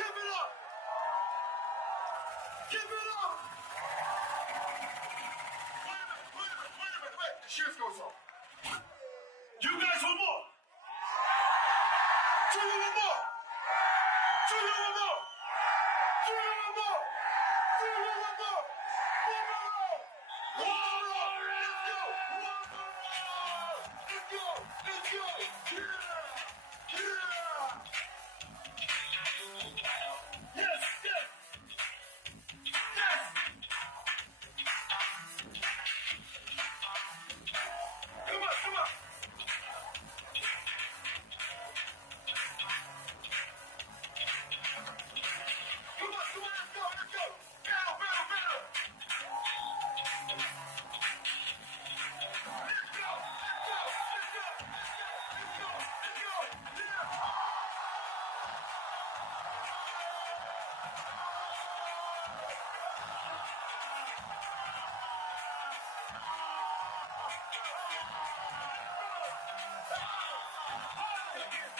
Give it up! Give it up! Wait. The shoes goes off. You guys want more? Do you want more? Do you want more? Do you want more? Do you want more? One more round! One more round! Let's go! Let's go! Yeah! Yeah! Yes! Yes! Yes! Come on! Come on! Come on! Come on! Let's go! Let's go! Battle! Battle! Battle! Let's go! Let's go! Let's go! Let's go! Let's go!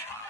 Yeah!